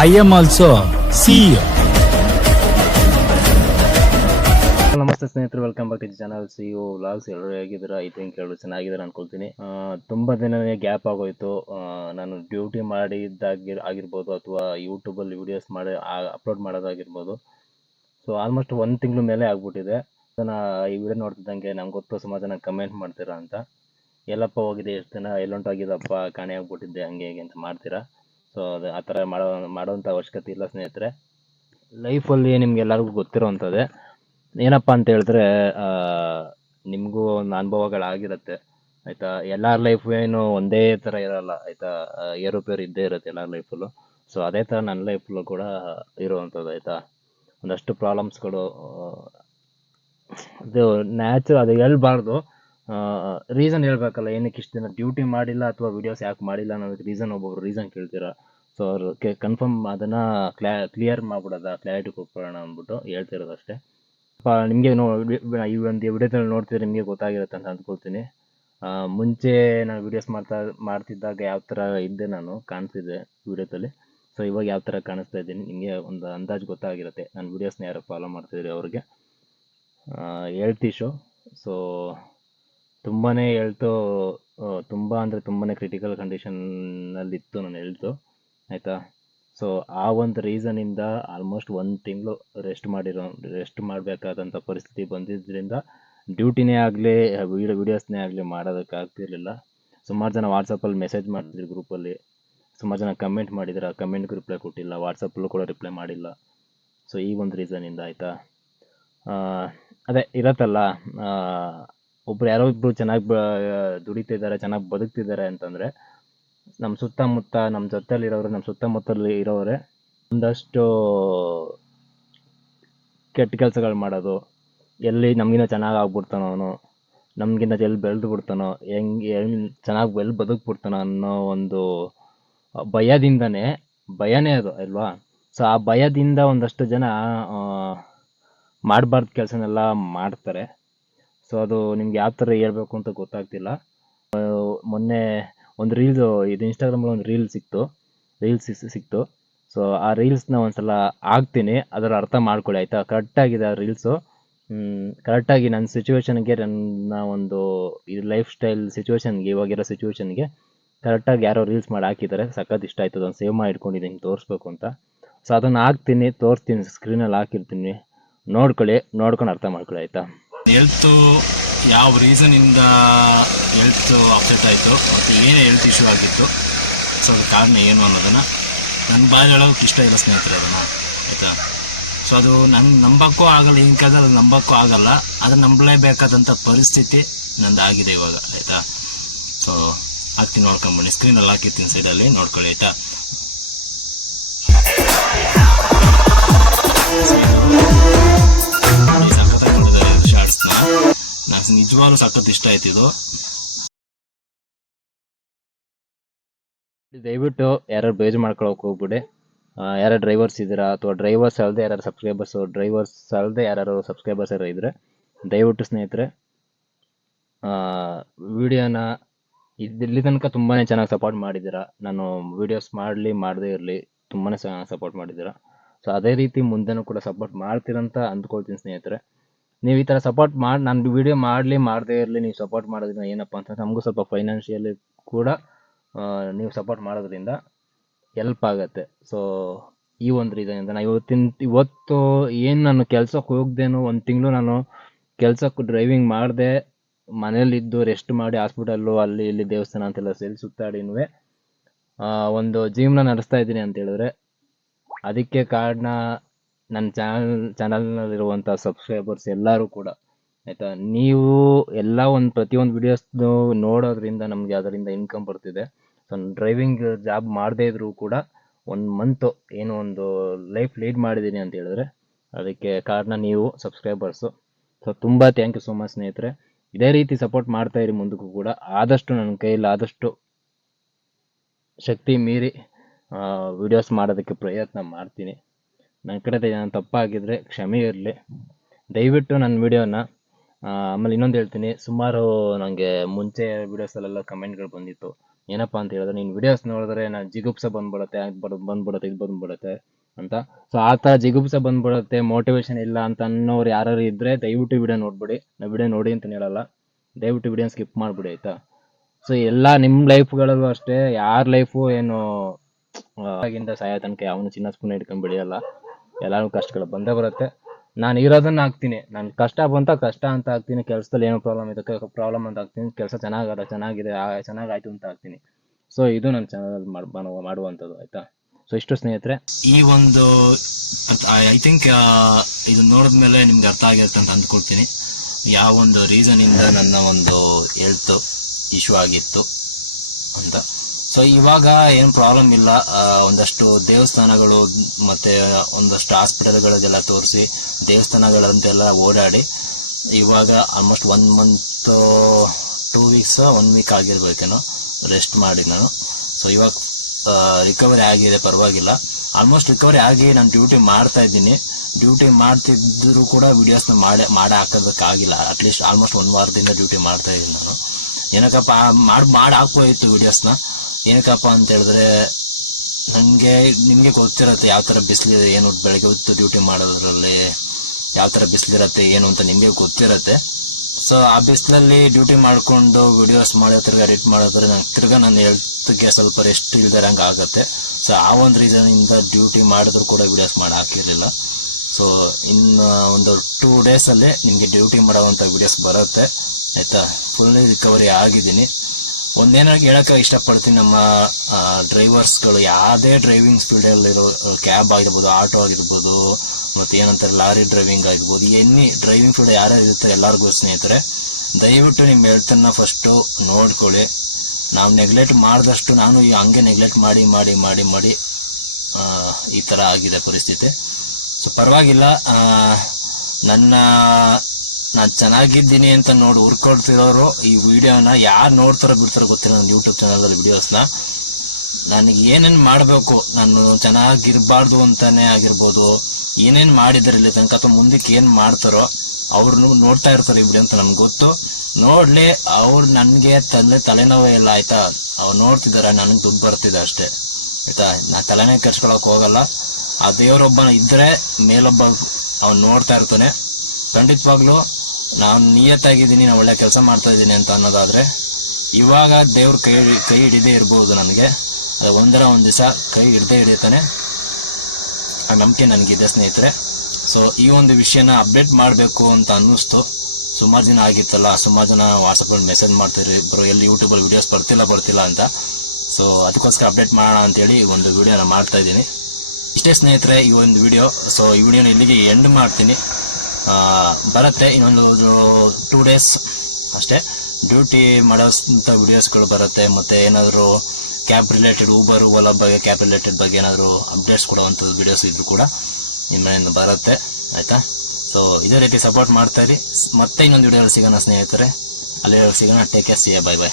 I am also CEO. ನಮಸ್ತೆ ಸ್ನೇಹಿತರು, welcome back to channel CEO ವ್ಲಾಗ್ಸ್. ಎಲ್ಲರೂ ಹೇಗಿದ್ದೀರಾ? ಐ ಥಿಂಕ್ ಎಲ್ಲರೂ ಚೆನ್ನಾಗಿದ್ದಾರೆ ಅನ್ಕೊಳ್ತೀನಿ. ತುಂಬ ದಿನನೇ ಗ್ಯಾಪ್ ಆಗೋಯ್ತು. ನಾನು ಡ್ಯೂಟಿ ಆಗಿರ್ಬೋದು ಅಥವಾ ಯೂಟ್ಯೂಬಲ್ಲಿ ವೀಡಿಯೋಸ್ ಮಾಡಿ ಅಪ್ಲೋಡ್ ಮಾಡೋದಾಗಿರ್ಬೋದು. ಸೊ ಆಲ್ಮೋಸ್ಟ್ 1 ತಿಂಗಳ ಮೇಲೆ ಆಗ್ಬಿಟ್ಟಿದೆ. ಅದನ್ನು ಈ ವಿಡಿಯೋ ನೋಡ್ತಿದ್ದಂಗೆ ನಮ್ಗೆ ಗೊತ್ತು ಸುಮಾರು ಜನ ಕಮೆಂಟ್ ಮಾಡ್ತೀರಾ ಅಂತ. ಎಲ್ಲಪ್ಪ ಹೋಗಿದೆ, ಎಷ್ಟು ದಿನ ಎಲ್ಲೊಂಟೋಗಿದ್ದಪ್ಪ, ಕಾಣೆ ಆಗ್ಬಿಟ್ಟಿದ್ದೆ, ಹಂಗೆ ಹೇಗೆ ಅಂತ ಮಾಡ್ತೀರಾ. ಸೊ ಅದು ಆ ಥರ ಮಾಡೋವಂಥ ಅವಶ್ಯಕತೆ ಇಲ್ಲ ಸ್ನೇಹಿತರೆ. ಲೈಫಲ್ಲಿ ನಿಮ್ಗೆಲ್ಲರಿಗೂ ಗೊತ್ತಿರೋವಂಥದ್ದೇ. ಏನಪ್ಪ ಅಂತ ಹೇಳಿದ್ರೆ, ನಿಮಗೂ ಒಂದು ಅನುಭವಗಳಾಗಿರುತ್ತೆ ಆಯಿತಾ. ಎಲ್ಲರ ಲೈಫ್ ಏನು ಒಂದೇ ಥರ ಇರೋಲ್ಲ ಆಯಿತಾ. ಏರುಪೇರು ಇದ್ದೇ ಇರುತ್ತೆ ಎಲ್ಲರ ಲೈಫಲ್ಲೂ. ಸೊ ಅದೇ ಥರ ನನ್ನ ಲೈಫಲ್ಲೂ ಕೂಡ ಇರುವಂಥದ್ದು ಆಯಿತಾ. ಒಂದಷ್ಟು ಪ್ರಾಬ್ಲಮ್ಸ್ಗಳು, ಅದು ಅದು ಹೇಳ್ಬಾರ್ದು. ರೀಸನ್ ಹೇಳ್ಬೇಕಲ್ಲ, ಏನಕ್ಕೆ ಇಷ್ಟು ದಿನ ಡ್ಯೂಟಿ ಮಾಡಿಲ್ಲ ಅಥವಾ ವಿಡಿಯೋಸ್ ಯಾಕೆ ಮಾಡಿಲ್ಲ ಅನ್ನೋದಕ್ಕೆ ಒಬ್ಬೊಬ್ರು ರೀಸನ್ ಕೇಳ್ತೀರಾ. ಸೊ ಅವ್ರಿಗೆ ಕನ್ಫರ್ಮ್ ಅದನ್ನು ಕ್ಲಿಯರ್ ಮಾಡ್ಬಿಡೋದ, ಕ್ಲಾರಿಟಿ ಕೊಟ್ಬಿಡೋಣ ಅಂದ್ಬಿಟ್ಟು ಹೇಳ್ತಿರೋದು ಅಷ್ಟೇ. ನಿಮಗೆ ಈ ಒಂದು ವಿಡಿಯೋದಲ್ಲಿ ನೋಡ್ತಿದ್ರೆ ನಿಮಗೆ ಗೊತ್ತಾಗಿರುತ್ತೆ ಅಂತ ಅಂದ್ಕೊಳ್ತೀನಿ. ಮುಂಚೆ ನಾನು ವಿಡಿಯೋಸ್ ಮಾಡ್ತಿದ್ದಾಗ ಯಾವ ಥರ ಇದ್ದೆ, ನಾನು ಕಾಣಿಸ್ತಿದ್ದೆ ವಿಡಿಯೋದಲ್ಲಿ. ಸೊ ಇವಾಗ ಯಾವ ಥರ ಕಾಣಿಸ್ತಾ ಇದ್ದೀನಿ ನಿಮಗೆ ಒಂದು ಅಂದಾಜು ಗೊತ್ತಾಗಿರುತ್ತೆ. ನಾನು ವಿಡಿಯೋಸ್ನ ಯಾರು ಫಾಲೋ ಮಾಡ್ತಿದ್ರಿ ಅವ್ರಿಗೆ. Health issue. ಸೊ ತುಂಬಾ ಹೆಲ್ತು, ತುಂಬ ಅಂದರೆ ತುಂಬಾ ಕ್ರಿಟಿಕಲ್ ಕಂಡೀಷನ್ನಲ್ಲಿತ್ತು ನನ್ನ ಹೆಲ್ತು ಆಯಿತಾ. ಸೊ ಆ ಒಂದು ರೀಸನಿಂದ ಆಲ್ಮೋಸ್ಟ್ 1 ತಿಂಗಳು ರೆಸ್ಟ್ ಮಾಡಬೇಕಾದಂಥ ಪರಿಸ್ಥಿತಿ ಬಂದಿದ್ದರಿಂದ ಡ್ಯೂಟಿನೇ ಆಗಲಿ ವೀಡಿಯೋಸ್ನೇ ಆಗಲಿ ಮಾಡೋದಕ್ಕಾಗ್ತಿರ್ಲಿಲ್ಲ. ಸುಮಾರು ಜನ ವಾಟ್ಸಪ್ಪಲ್ಲಿ ಮೆಸೇಜ್ ಮಾಡ್ತಿದ್ರು ಗ್ರೂಪಲ್ಲಿ, ಸುಮಾರು ಜನ ಕಮೆಂಟ್ ಮಾಡಿದ್ರು, ಕಮೆಂಟ್ಗೆ ರಿಪ್ಲೈ ಕೊಟ್ಟಿಲ್ಲ, ವಾಟ್ಸಪ್ಪಲ್ಲೂ ಕೂಡ ರಿಪ್ಲೈ ಮಾಡಿಲ್ಲ. ಸೊ ಈ ಒಂದು ರೀಸನಿಂದ ಆಯಿತಾ. ಅದೇ ಇರತ್ತಲ್ಲ, ಯಾರೋ ಇಬ್ಬರು ಚೆನ್ನಾಗಿ ದುಡಿತಿದ್ದಾರೆ, ಚೆನ್ನಾಗಿ ಬದುಕ್ತಿದ್ದಾರೆ ಅಂತಂದರೆ ನಮ್ಮ ಸುತ್ತಮುತ್ತ, ನಮ್ಮ ಜೊತೆಲಿರೋರು, ನಮ್ಮ ಸುತ್ತಮುತ್ತಲಿ ಇರೋರೆ ಒಂದಷ್ಟು ಕೆಟ್ಟ ಕೆಲಸಗಳು ಮಾಡೋದು, ಎಲ್ಲಿ ನಮಗಿನ್ನ ಚೆನ್ನಾಗಿ ಆಗ್ಬಿಡ್ತಾನೋ ಅವನು, ನಮಗಿನ್ನ ಎಲ್ಲಿ ಬೆಳೆದು ಬಿಡ್ತಾನೋ, ಹೆಂಗೆ ಚೆನ್ನಾಗಿ ಬದುಕ್ಬಿಡ್ತಾನೋ ಅನ್ನೋ ಒಂದು ಭಯನೇ ಅದು ಅಲ್ವಾ. ಸೊ ಆ ಭಯದಿಂದ ಒಂದಷ್ಟು ಜನ ಮಾಡಬಾರ್ದು ಕೆಲಸನೆಲ್ಲ ಮಾಡ್ತಾರೆ. ಸೊ ಅದು ನಿಮ್ಗೆ ಯಾವ ಥರ ಹೇಳ್ಬೇಕು ಅಂತ ಗೊತ್ತಾಗ್ತಿಲ್ಲ. ಮೊನ್ನೆ ಒಂದು ಇದು ಇನ್ಸ್ಟಾಗ್ರಾಮಲ್ಲಿ ಒಂದು ರೀಲ್ಸ್ ಸಿಕ್ತು. ಸೊ ಆ ರೀಲ್ಸ್ನ ಒಂದ್ಸಲ ಹಾಕ್ತೀನಿ, ಅದರ ಅರ್ಥ ಮಾಡ್ಕೊಳ್ಳಿ ಆಯಿತಾ. ಕರೆಕ್ಟಾಗಿದೆ ಆ ರೀಲ್ಸು. ಕರೆಕ್ಟಾಗಿ ನನ್ನ ಸಿಚುವೇಶನ್ಗೆ, ನನ್ನ ಒಂದು ಲೈಫ್ ಸ್ಟೈಲ್ ಸಿಚುವೇಶನ್ಗೆ, ಇವಾಗಿರೋ ಸಿಚುವೇಶನ್ಗೆ ಕರೆಕ್ಟಾಗಿ ಯಾರೋ ರೀಲ್ಸ್ ಮಾಡಿ ಹಾಕಿದ್ದಾರೆ. ಸಖತ್ ಇಷ್ಟ ಆಯ್ತು, ಅದನ್ನು ಸೇವ್ ಮಾಡಿ ಇಟ್ಕೊಂಡಿದ್ದೀನಿ ತೋರಿಸ್ಬೇಕು ಅಂತ. ಸೊ ಅದನ್ನು ಹಾಕ್ತೀನಿ, ತೋರಿಸ್ತೀನಿ, ಸ್ಕ್ರೀನಲ್ಲಿ ಹಾಕಿರ್ತೀನಿ, ನೋಡ್ಕೊಂಡು ಅರ್ಥ ಮಾಡ್ಕೊಳ್ಳಿ ಆಯಿತಾ. ಹೆಲ್ತು ಯಾವ ರೀಸನಿಂದ ಹೆಲ್ತ್ ಅಪ್ಸೆಟ್ ಆಯಿತು ಮತ್ತು ಏನೇ ಹೆಲ್ತ್ ಇಶ್ಯೂ ಆಗಿತ್ತು, ಸೊ ಅದ್ರ ಕಾರಣ ಏನು ಅನ್ನೋದನ್ನು ನನ್ನ ಬಾಯಲ್ಲಿ ಹೇಳೋದಕ್ಕೆ ಇಷ್ಟ ಇಲ್ಲ ಸ್ನೇಹಿತರೆ, ಅದನ್ನು ಆಯಿತಾ. ಸೊ ಅದು ನಂಬಕ್ಕೂ ಆಗಲ್ಲ, ಈಗಿನ ಕಾಲದಲ್ಲಿ ನಂಬಕ್ಕೂ ಆಗಲ್ಲ, ಅದನ್ನು ನಂಬಲೇಬೇಕಾದಂಥ ಪರಿಸ್ಥಿತಿ ನಂದು ಆಗಿದೆ ಇವಾಗ ಆಯಿತಾ. ಸೊ ಹಾಕ್ತೀನಿ, ನೋಡ್ಕೊಂಬನ್ನಿ, ಸ್ಕ್ರೀನಲ್ಲಿ ಹಾಕಿರ್ತೀನಿ ಸೈಡಲ್ಲಿ, ನೋಡ್ಕೊಳ್ಳಿ ಆಯಿತಾ. ಸಖತ್ತಾಗಿ ನೋಡಿದ್ದಾರೆ ಶಾರ್ಟ್ಸ್ನ, ನನಗೆ ನಿಜವಾಗ್ಲೂ ಸಖತ್ ಇಷ್ಟ ಆಯ್ತಿದ್ದು. ದಯವಿಟ್ಟು ಯಾರು ಬೇಜಾರು ಮಾಡ್ಕೊಳಕ್ಕೆ ಹೋಗ್ಬಿಡಿ. ಯಾರು ಡ್ರೈವರ್ಸ್ ಇದ್ದೀರಾ ಅಥವಾ ಡ್ರೈವರ್ಸ್ ಅಲ್ಲದೆ ಯಾರು ಸಬ್ಸ್ಕ್ರೈಬರ್ಸ್ ಯಾರು ಇದ್ದರೆ ದಯವಿಟ್ಟು ಸ್ನೇಹಿತರೆ ವಿಡಿಯೋನ ಇಲ್ಲಿ ತನಕ ತುಂಬಾ ಚೆನ್ನಾಗಿ ಸಪೋರ್ಟ್ ಮಾಡಿದ್ದೀರಾ. ನಾನು ವೀಡಿಯೋಸ್ ಮಾಡದೇ ಇರಲಿ ತುಂಬಾ ಚೆನ್ನಾಗಿ ಸಪೋರ್ಟ್ ಮಾಡಿದ್ದೀರಾ. ಸೊ ಅದೇ ರೀತಿ ಮುಂದೆನೂ ಕೂಡ ಸಪೋರ್ಟ್ ಮಾಡ್ತೀರಂತ ಅಂದ್ಕೊಳ್ತೀನಿ ಸ್ನೇಹಿತರೆ. ನೀವು ಈ ಥರ ಸಪೋರ್ಟ್ ನಾನು ವಿಡಿಯೋ ಮಾಡದೇ ಇರಲಿ, ನೀವು ಸಪೋರ್ಟ್ ಮಾಡೋದ್ರಿಂದ ಏನಪ್ಪ ಅಂತ ನಮಗೂ ಸ್ವಲ್ಪ ಫೈನಾನ್ಷಿಯಲಿ ಕೂಡ ನೀವು ಸಪೋರ್ಟ್ ಮಾಡೋದ್ರಿಂದ ಹೆಲ್ಪ್ ಆಗುತ್ತೆ. ಸೊ ಈ ಒಂದು ರೀಸನಿಂದ ನಾನು ಇವತ್ತು ಏನು ನಾನು ಕೆಲ್ಸಕ್ಕೆ ಹೋಗ್ದೇನು 1 ತಿಂಗಳು ನಾನು ಕೆಲ್ಸಕ್ಕೆ ಡ್ರೈವಿಂಗ್ ಮಾಡದೆ ಮನೇಲಿದ್ದು ರೆಸ್ಟ್ ಮಾಡಿ ಹಾಸ್ಪಿಟಲ್ಲು ಅಲ್ಲಿ ಇಲ್ಲಿ ದೇವಸ್ಥಾನ ಅಂತೆಲ್ಲ ಸುತ್ತಾಡಿನೂ ಒಂದು ಜೀವನ ನಡೆಸ್ತಾ ಇದ್ದೀನಿ ಅಂತ ಹೇಳಿದ್ರೆ ಅದಕ್ಕೆ ಕಾರಣ ನನ್ನ ಚಾನಲ್ನಲ್ಲಿರುವಂಥ ಸಬ್ಸ್ಕ್ರೈಬರ್ಸ್ ಎಲ್ಲರೂ ಕೂಡ ಆಯಿತಾ. ನೀವು ಎಲ್ಲ ಪ್ರತಿಯೊಂದು ವಿಡಿಯೋಸ್ ನೋಡೋದ್ರಿಂದ ನಮಗೆ ಅದರಿಂದ ಇನ್ಕಮ್ ಬರ್ತಿದೆ. ಸೊ ಡ್ರೈವಿಂಗ್ ಜಾಬ್ ಮಾಡದೇ ಇದ್ರೂ ಕೂಡ 1 ಮಂತು ಏನೋ ಒಂದು ಲೈಫ್ ಲೀಡ್ ಮಾಡಿದ್ದೀನಿ ಅಂತ ಹೇಳಿದ್ರೆ ಅದಕ್ಕೆ ಕಾರಣ ನೀವು ಸಬ್ಸ್ಕ್ರೈಬರ್ಸು. ಸೊ ತುಂಬ ಥ್ಯಾಂಕ್ ಯು ಸೋ ಮಚ್ ಸ್ನೇಹಿತರೆ. ಇದೇ ರೀತಿ ಸಪೋರ್ಟ್ ಮಾಡ್ತಾ ಇರಿ ಮುಂದಕ್ಕೂ ಕೂಡ. ಆದಷ್ಟು ನನ್ನ ಕೈಯಲ್ಲಿ ಆದಷ್ಟು ಶಕ್ತಿ ಮೀರಿ ವಿಡಿಯೋಸ್ ಮಾಡೋದಕ್ಕೆ ಪ್ರಯತ್ನ ಮಾಡ್ತೀನಿ. ನನ್ನ ಕಡೆ ತಪ್ಪಾಗಿದ್ದರೆ ಕ್ಷಮೆ ಇರಲಿ. ದಯವಿಟ್ಟು ನನ್ನ ವಿಡಿಯೋನ ಆಮೇಲೆ ಇನ್ನೊಂದು ಹೇಳ್ತೀನಿ, ಸುಮಾರು ನನಗೆ ಮುಂಚೆ ವಿಡಿಯೋಸಲ್ಲೆಲ್ಲ ಕಮೆಂಟ್ಗಳು ಬಂದಿತ್ತು, ಏನಪ್ಪ ಅಂತ ಹೇಳಿದ್ರೆ ನೀನು ವಿಡಿಯೋಸ್ ನೋಡಿದ್ರೆ ನಾನು ಜಿಗುಪ್ಸ ಬಂದ್ಬಿಡುತ್ತೆ ಬಂದ್ಬಿಡುತ್ತೆ ಇದು ಬಂದ್ಬಿಡುತ್ತೆ ಅಂತ. ಸೊ ಆ ಥರ ಜಿಗುಪ್ಸ ಬಂದ್ಬಿಡುತ್ತೆ, ಮೋಟಿವೇಶನ್ ಇಲ್ಲ ಅಂತ ಅನ್ನೋರು ಯಾರು ಇದ್ದರೆ ದಯವಿಟ್ಟು ವಿಡಿಯೋ ನೋಡ್ಬಿಡಿ. ನಾವು ವಿಡಿಯೋ ನೋಡಿ ಅಂತ ಹೇಳಲ್ಲ, ದಯವಿಟ್ಟು ವಿಡಿಯೋ ಸ್ಕಿಪ್ ಮಾಡಿಬಿಡಿ ಆಯಿತಾ. ಸೊ ಎಲ್ಲ ನಿಮ್ಮ ಲೈಫ್ಗಳಲ್ಲೂ ಅಷ್ಟೇ, ಯಾರ ಲೈಫು ಏನು ಆಗಿಂದ ಸಾಯೋ ತನಕ ಯಾವನು ಚಿನ್ನ ಸ್ಪೂನ್ ಹಿಡ್ಕೊಂಡು ಬೆಳೆಯಲ್ಲ, ಎಲ್ಲರೂ ಕಷ್ಟಗಳು ಬಂದೇ ಬರುತ್ತೆ. ನಾನು ಇರೋದನ್ನ ಹಾಕ್ತೀನಿ, ನಾನು ಕಷ್ಟ ಬಂತ ಕಷ್ಟ ಅಂತ ಹಾಕ್ತೀನಿ, ಕೆಲಸದಲ್ಲಿ ಏನೋ ಪ್ರಾಬ್ಲಮ್ ಇದೆ ಪ್ರಾಬ್ಲಮ್ ಅಂತ ಹಾಕ್ತೀನಿ, ಕೆಲಸ ಚೆನ್ನಾಗಾಯ್ತು ಅಂತ ಹಾಕ್ತೀನಿ. ಸೊ ಇದು ನನ್ನ ಚಾನಲ್ ಮಾಡುವಂಥದ್ದು ಆಯಿತಾ. ಸೊ ಇಷ್ಟು ಸ್ನೇಹಿತರೆ, ಈ ಒಂದು ಐ ಥಿಂಕ್ ಇದು ನೋಡಿದ್ಮೇಲೆ ನಿಮ್ಗೆ ಅರ್ಥ ಆಗಿರುತ್ತೆ ಅಂತ ಅಂದ್ಕೊಳ್ತೀನಿ, ಯಾವ ಒಂದು ರೀಸನಿಂದ ನನ್ನ ಒಂದು ಹೆಲ್ತ್ ಇಶ್ಯೂ ಆಗಿತ್ತು ಅಂತ. ಸೊ ಇವಾಗ ಏನು ಪ್ರಾಬ್ಲಮ್ ಇಲ್ಲ. ಒಂದಷ್ಟು ದೇವಸ್ಥಾನಗಳು ಮತ್ತು ಒಂದಷ್ಟು ಹಾಸ್ಪಿಟಲ್ಗಳಿಗೆಲ್ಲ ತೋರಿಸಿ ದೇವಸ್ಥಾನಗಳಂತೆಲ್ಲ ಓಡಾಡಿ ಇವಾಗ ಆಲ್ಮೋಸ್ಟ್ 1 ಮಂತ್ 2 ವೀಕ್ಸ್ 1 ವೀಕ್ ಆಗಿರ್ಬೇಕೇನೋ ರೆಸ್ಟ್ ಮಾಡಿ ನಾನು. ಸೊ ಇವಾಗ ರಿಕವರಿ ಆಗಿದೆ, ಪರವಾಗಿಲ್ಲ. ಆಲ್ಮೋಸ್ಟ್ ರಿಕವರಿ ಆಗಿ ನಾನು ಡ್ಯೂಟಿ ಮಾಡ್ತಾ ಇದ್ದೀನಿ. ಡ್ಯೂಟಿ ಮಾಡ್ತಿದ್ದರೂ ಕೂಡ ವೀಡಿಯೋಸ್ನ ಮಾಡಿ ಹಾಕೋದಕ್ಕಾಗಿಲ್ಲ. ಅಟ್ಲೀಸ್ಟ್ ಆಲ್ಮೋಸ್ಟ್ 1 ವಾರದಿಂದ ಡ್ಯೂಟಿ ಮಾಡ್ತಾ ಇದ್ದೀನಿ ನಾನು. ಏನಕ್ಕಪ್ಪ ಮಾಡಿ ಹಾಕೋಯಿತ್ತು ವೀಡಿಯೋಸ್ನ, ಏನಕ್ಕಪ್ಪ ಅಂತ ಹೇಳಿದ್ರೆ ನಿಮಗೆ ಗೊತ್ತಿರುತ್ತೆ ಯಾವ ಥರ ಬಿಸಿಲಿದೆ, ಏನು ಬೆಳಗ್ಗೆ ಹೊತ್ತು ಡ್ಯೂಟಿ ಮಾಡೋದ್ರಲ್ಲಿ ಯಾವ ಥರ ಬಿಸಿಲಿರುತ್ತೆ ಏನು ಅಂತ ನಿಮಗೆ ಗೊತ್ತಿರುತ್ತೆ. ಸೊ ಆ ಬಿಸಿಲಲ್ಲಿ ಡ್ಯೂಟಿ ಮಾಡಿಕೊಂಡು ವಿಡಿಯೋಸ್ ಮಾಡೋ ತಿರ್ಗಿ ಎಡಿಟ್ ಮಾಡೋದ್ರೆ ನನ್ನ ಹೆಲ್ತ್ಗೆ ಸ್ವಲ್ಪ ರೆಸ್ಟ್ ಇಲ್ದಿರಂಗೆ ಆಗುತ್ತೆ. ಸೊ ಆ ಒಂದು ರೀಸನಿಂದ ಡ್ಯೂಟಿ ಮಾಡಿದ್ರು ಕೂಡ ವಿಡಿಯೋಸ್ ಮಾಡಿ ಹಾಕಿರಲಿಲ್ಲ. ಸೊ ಇನ್ನು ಒಂದು 2 ಡೇಸಲ್ಲೇ ನಿಮಗೆ ಡ್ಯೂಟಿ ಮಾಡೋವಂಥ ವಿಡಿಯೋಸ್ ಬರುತ್ತೆ ಆಯಿತಾ. ಫುಲ್ಲಿ ರಿಕವರಿ ಆಗಿದ್ದೀನಿ. ಒಂದೇನಾಗಿ ಹೇಳೋಕ್ಕೆ ಇಷ್ಟಪಡ್ತೀನಿ, ನಮ್ಮ ಡ್ರೈವರ್ಸ್ಗಳು ಯಾವುದೇ ಡ್ರೈವಿಂಗ್ ಫೀಲ್ಡಲ್ಲಿರೋ ಕ್ಯಾಬ್ ಆಗಿರ್ಬೋದು, ಆಟೋ ಆಗಿರ್ಬೋದು, ಮತ್ತು ಏನಂತಾರೆ ಲಾರಿ ಡ್ರೈವಿಂಗ್ ಆಗಿರ್ಬೋದು, ಎನಿ ಡ್ರೈವಿಂಗ್ ಫೀಲ್ಡ್ ಯಾರ್ಯಾರು ಇರ್ತಾರೆ ಎಲ್ಲರಿಗೂ ಸ್ನೇಹಿತರೆ, ದಯವಿಟ್ಟು ನಿಮ್ಮ ಹೆಲ್ತನ್ನು ಫಸ್ಟು ನೋಡ್ಕೊಳ್ಳಿ. ನಾವು ನೆಗ್ಲೆಕ್ಟ್ ಮಾಡಿದಷ್ಟು ನಾನು ಹಂಗೆ ನೆಗ್ಲೆಕ್ಟ್ ಮಾಡಿ ಮಾಡಿ ಮಾಡಿ ಮಾಡಿ ಈ ಥರ ಆಗಿದೆ ಪರಿಸ್ಥಿತಿ. ಸೊ ಪರವಾಗಿಲ್ಲ, ನಾನು ಚೆನ್ನಾಗಿದ್ದೀನಿ ಅಂತ ನೋಡಿ ಹುರ್ಕೊಳ್ತಿರೋರು ಈ ವಿಡಿಯೋನ ಯಾರು ನೋಡ್ತಾರೋ ಬಿಡ್ತಾರೋ ಗೊತ್ತಿಲ್ಲ. ನನ್ನ ಯೂಟ್ಯೂಬ್ ಚಾನಲಲ್ಲಿ ವಿಡಿಯೋಸ್ನ ನನಗೆ ಏನೇನು ಮಾಡಬೇಕು, ನಾನು ಚೆನ್ನಾಗಿರಬಾರ್ದು ಅಂತಲೇ ಆಗಿರ್ಬೋದು, ಏನೇನು ಮಾಡಿದ್ದಾರೆ ಇಲ್ಲಿ ತನಕ ಅಥವಾ ಮುಂದಕ್ಕೆ ಏನು ಮಾಡ್ತಾರೋ ಅವ್ರನ್ನೂ ನೋಡ್ತಾ ಇರ್ತಾರೆ ಈ ವಿಡಿಯೋ ಅಂತ ನನಗೆ ಗೊತ್ತು. ನೋಡಲಿ, ಅವ್ರು ನನಗೆ ತಲೆನೋವೇ ಇಲ್ಲ ಆಯಿತಾ. ಅವ್ರು ನೋಡ್ತಿದ್ದಾರೆ, ನನಗೆ ದುಡ್ಡು ಬರ್ತಿದೆ ಅಷ್ಟೇ ಆಯಿತಾ. ನಾನು ತಲೆನೇ ಕೆಡ್ಸ್ಕೊಳಕ್ಕೆ ಹೋಗಲ್ಲ. ಆ ದೇವರೊಬ್ಬ ಇದ್ದರೆ ಮೇಲೊಬ್ಬ ಅವ್ನು ನೋಡ್ತಾ ಇರ್ತಾನೆ. ಖಂಡಿತವಾಗ್ಲೂ ನಾನು ನಿಯತ್ತಾಗಿದ್ದೀನಿ, ನಾನು ಒಳ್ಳೆ ಕೆಲಸ ಮಾಡ್ತಾ ಇದ್ದೀನಿ ಅಂತ ಅನ್ನೋದಾದರೆ ಇವಾಗ ದೇವ್ರ ಕೈ ಹಿಡಿದೇ ಇರ್ಬೋದು ನನಗೆ. ಅದು ಒಂದು ದಿವಸ ಕೈ ಹಿಡಿತಾನೆ, ಆ ನಂಬಿಕೆ ನನಗಿದೆ ಸ್ನೇಹಿತರೆ. ಸೊ ಈ ಒಂದು ವಿಷಯನ ಅಪ್ಡೇಟ್ ಮಾಡಬೇಕು ಅಂತ ಅನ್ನಿಸ್ತು. ಸುಮಾರು ಜನ ಆಗಿತ್ತಲ್ಲ, ಸುಮಾರು ಜನ ವಾಟ್ಸಪ್ಪಲ್ಲಿ ಮೆಸೇಜ್ ಮಾಡ್ತಾರೆ, ಬರೋ ಎಲ್ಲಿ ಯೂಟ್ಯೂಬಲ್ಲಿ ವಿಡಿಯೋಸ್ ಬರ್ತಿಲ್ಲ ಅಂತ. ಸೊ ಅದಕ್ಕೋಸ್ಕರ ಅಪ್ಡೇಟ್ ಮಾಡೋಣ ಅಂತೇಳಿ ಈ ಒಂದು ವಿಡಿಯೋನ ಮಾಡ್ತಾ ಇದ್ದೀನಿ. ಇಷ್ಟೇ ಸ್ನೇಹಿತರೆ ಈ ಒಂದು ವಿಡಿಯೋ. ಸೊ ಈ ವಿಡಿಯೋನ ಇಲ್ಲಿಗೆ ಎಂಡ್ ಮಾಡ್ತೀನಿ. ಬರುತ್ತೆ ಇನ್ನೊಂದು 2 ಡೇಸ್ ಅಷ್ಟೇ ಡ್ಯೂಟಿ ಮಾಡೋಂಥ ವಿಡಿಯೋಸ್ಗಳು ಬರುತ್ತೆ. ಮತ್ತು ಏನಾದರೂ ಕ್ಯಾಬ್ ರಿಲೇಟೆಡ್ ಓಲಾ ಬಗ್ಗೆ ಕ್ಯಾಬ್ ರಿಲೇಟೆಡ್ ಬಗ್ಗೆ ಏನಾದರೂ ಅಪ್ಡೇಟ್ಸ್ ಕೊಡುವಂಥದ್ದು ವಿಡಿಯೋಸ್ ಇದ್ರೂ ಕೂಡ ನಿಮ್ಮ ಮನೆಯಿಂದ ಬರುತ್ತೆ ಆಯಿತಾ. ಸೊ ಇದೇ ರೀತಿ ಸಪೋರ್ಟ್ ಮಾಡ್ತಾಯಿರಿ. ಮತ್ತೆ ಇನ್ನೊಂದು ವಿಡಿಯೋದಲ್ಲಿ ಸಿಗೋಣ ಸ್ನೇಹಿತರೆ. ಅಲ್ಲಿ ಸಿಗೋಣ. Take care, see you, bye by.